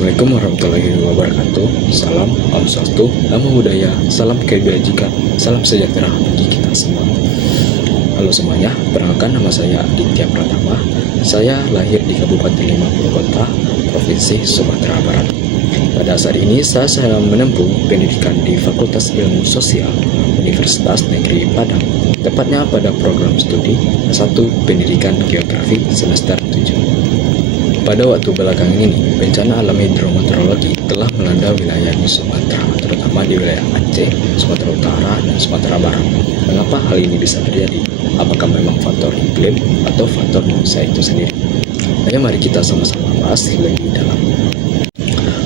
Assalamualaikum warahmatullahi wabarakatuh. Salam, Om Swastiastu, Namo Buddhaya, salam kebajikan, salam sejahtera bagi kita semua. Halo semuanya, perkenalkan nama saya Aditya Pratama. Saya lahir di Kabupaten Lima Purwokota, Provinsi Sumatera Barat. Pada saat ini saya menempuh pendidikan di Fakultas Ilmu Sosial Universitas Negeri Padang, tepatnya pada program studi S1 Pendidikan Geografi semester 7. Pada waktu belakangan ini, bencana alam hidrometeorologi telah melanda wilayah di Sumatera, terutama di wilayah Aceh, Sumatera Utara, dan Sumatera Barat. Mengapa hal ini bisa terjadi? Apakah memang faktor iklim atau faktor manusia itu sendiri? Ayo mari kita sama-sama bahas lebih dalam.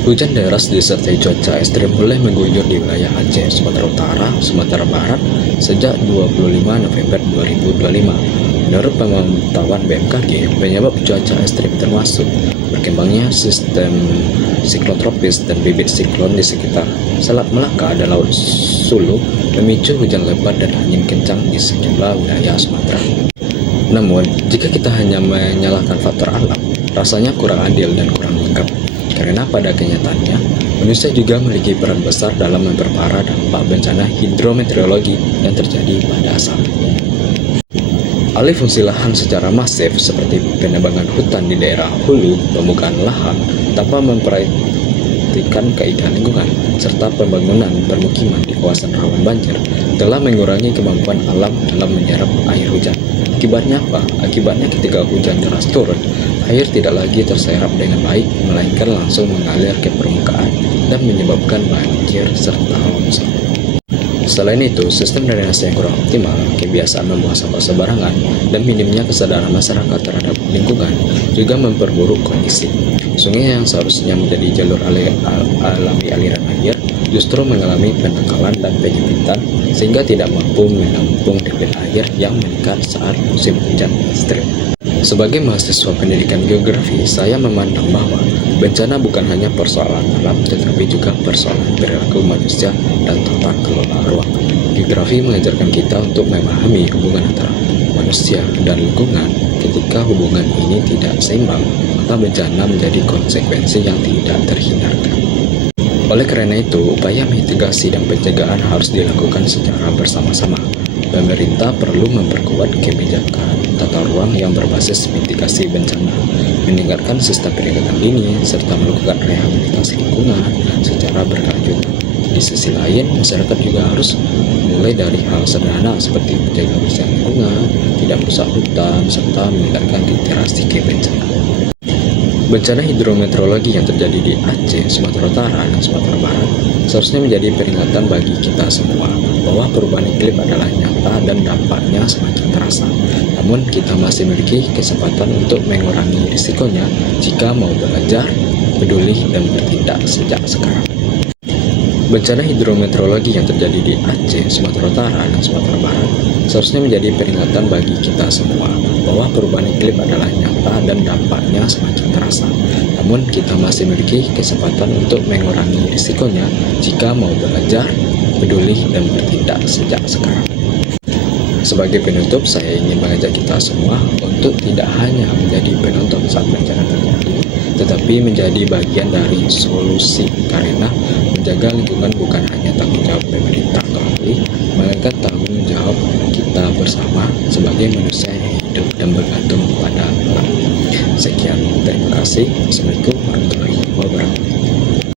Hujan deras disertai cuaca ekstrim mulai mengguyur di wilayah Aceh, Sumatera Utara, Sumatera Barat sejak 25 November 2025. Menurut pemantauan BMKG, penyebab cuaca ekstrim termasuk berkembangnya sistem siklon tropis dan bibit siklon di sekitar Selat Melaka dan Laut Sulu memicu hujan lebat dan angin kencang di sejumlah wilayah Sumatera. Namun, jika kita hanya menyalahkan faktor alam, rasanya kurang adil dan kurang lengkap. Karena pada kenyataannya, manusia juga memiliki peran besar dalam memperparah dampak bencana hidrometeorologi yang terjadi pada asalnya. Alih fungsi lahan secara masif seperti penebangan hutan di daerah hulu, pembukaan lahan tanpa memperhatikan keindahan lingkungan, serta pembangunan permukiman di kawasan rawan banjir telah mengurangi kemampuan alam dalam menyerap air hujan. Akibatnya apa? Akibatnya ketika hujan deras turun, air tidak lagi terserap dengan baik, melainkan langsung mengalir ke permukaan dan menyebabkan banjir serta longsor. Selain itu, sistem drainase yang kurang optimal, kebiasaan membuang sampah sembarangan, dan minimnya kesadaran masyarakat terhadap lingkungan juga memperburuk kondisi. Sungai yang seharusnya menjadi jalur alami aliran air justru mengalami pendangkalan dan penyempitan sehingga tidak mampu menampung debit air yang meningkat saat musim hujan ekstrim. Sebagai mahasiswa pendidikan geografi, saya memandang bahwa bencana bukan hanya persoalan alam, tetapi juga persoalan perilaku manusia dan tata kelola ruang. Geografi mengajarkan kita untuk memahami hubungan antara manusia dan lingkungan. Ketika hubungan ini tidak seimbang, maka bencana menjadi konsekuensi yang tidak terhindarkan. Oleh karena itu, upaya mitigasi dan pencegahan harus dilakukan secara bersama-sama. Pemerintah perlu memperkuat kebijakan tata ruang yang berbasis mitigasi bencana, meningkatkan sistem peringatan dini, serta melakukan rehabilitasi lingkungan secara berkelanjutan. Di sisi lain, masyarakat juga harus mulai dari hal sederhana seperti menjaga kebersihan lingkungan, tidak merusak hutan, serta meningkatkan literasi bencana. Bencana hidrometeorologi yang terjadi di Aceh, Sumatera Utara, dan Sumatera Barat seharusnya menjadi peringatan bagi kita semua bahwa perubahan iklim adalah nyata dan dampaknya semakin terasa. Namun, kita masih memiliki kesempatan untuk mengurangi risikonya jika mau belajar, peduli, dan bertindak sejak sekarang. Bencana hidrometeorologi yang terjadi di Aceh, Sumatera Utara, dan Sumatera Barat seharusnya menjadi peringatan bagi kita semua bahwa perubahan iklim adalah nyata dan dampaknya semakin terasa. Namun, kita masih memiliki kesempatan untuk mengurangi risikonya jika mau belajar, peduli, dan bertindak sejak sekarang. Sebagai penutup, saya ingin mengajak kita semua untuk tidak hanya menjadi penonton saat bencana terjadi, tetapi menjadi bagian dari solusi, karena menjaga lingkungan bukan hanya tanggung jawab pemerintah atau ahli, melainkan tanggung jawab kita bersama sebagai manusia yang hidup dan bergantung pada alam. Sekian, terima kasih. Assalamualaikum warahmatullahi wabarakatuh.